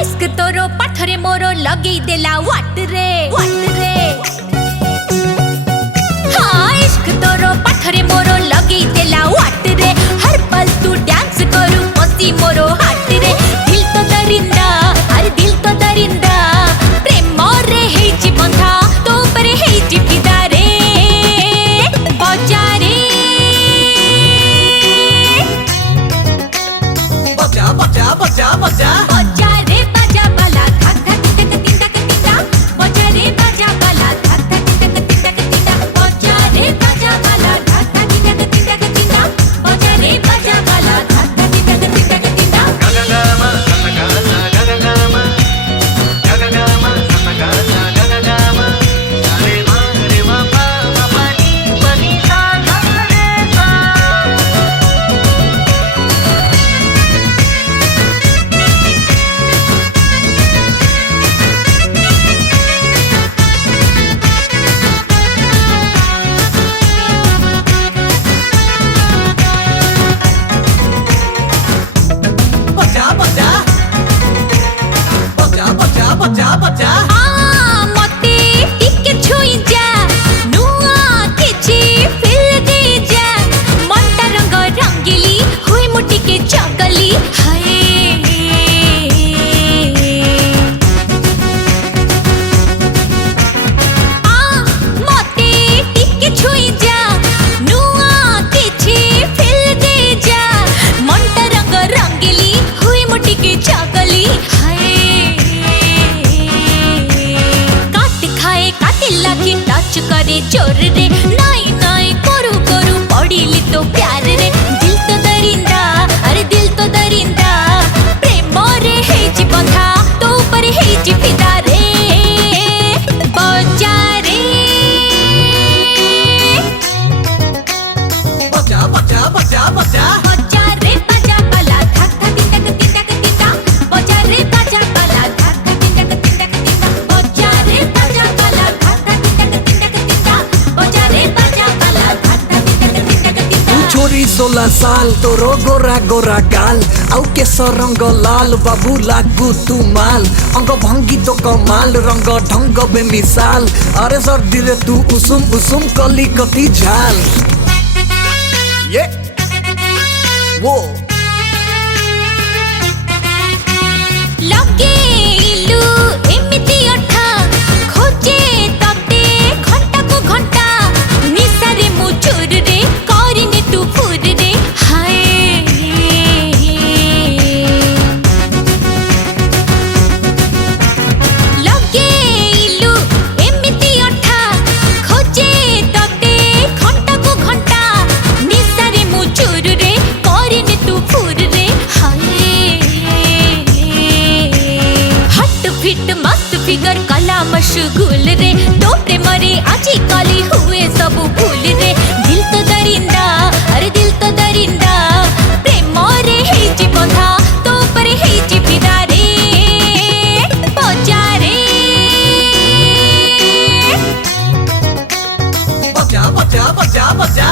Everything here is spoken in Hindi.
इश्क तोरो पाठरे मोरो लगी देला वाट रे हाँ इश्क तोरो पाठरे मोरो लगी देला वाट रे हर पल तू डांस करू पसी मोरो हाट रे दिल तो दरिंदा अरे दिल तो दरिंदा प्रेम मोरे हेची बंधा तो परे हेची फिदा रे बजारे बजा बजा बजा बजा बजा रे बजा बाला धक धक तिक तिक तिक बजा रे बजा बाला धक धक तिक तिक तिक बजा रे बजा बाला धक धक तिक तिक तिक बजा रे बजा बाला धक धक तिक तिक तिक गगगमा सतगसा गगगमा गगगमा सतगसा गगगमा रे मा पा मा नी सा रे सा बजा बजा बजा बजा बजा बजा आ मते टिके छुई जा नुआ किछि फिल दे जा मनटा रंग रंगीली हुई मुटी के चकली हाय आ मते टिके छुई जा नुआ किछि फिल दे जा मनटा रंग रंगीली हुई मुटी के चकली हाय काट खाए काटे लागे टच करे चोर रे नाई नाई करू करू पड़ीली तो प्यार रे दिल तो दरिंदा अरे दिल तो दरिंदा प्रेम रे हेची बंधा तो ऊपर हेची फिदा रे बजा रे बजा बजा बजा बजा बजा रे बजा बाला धक धक तिक तिक तिक बजा रे बजा बाला धक धक तिक तिक तिक बजा रे बजा बाला धक धक तिक तिक तिक बजा रे बजा बाला धक धक तिक तिक तिक छोरी 16 साल तोरो गोरा गोरा गाल आउ केस रंग लाल बाबू लागू तू माल अंग भंगी तो कमाल रंग ढंग बेमिसाल अरे सर्दी रे तू उसूम उसूम कली कती झाल ये वो लगे इलू एमिति अठा खोजे तते घंटा को घंटा निसारे मु चोर रे करिने तू फुर रे हाय लगे इलू एमिति अठा खोजे तते घंटा को घंटा निसारे मु चोर रे करिने तू फुर रे हाय हट फिट मस्त फिगर कला मशगूल रे तो प्रेम रे आजी काली हुए सब भूल रे दिल तो दरिंदा अरे दिल तो दरिंदा प्रेम रे हेची बंधा तो पर हेची फिदा रे बजा रे बजा बजा बजा बजा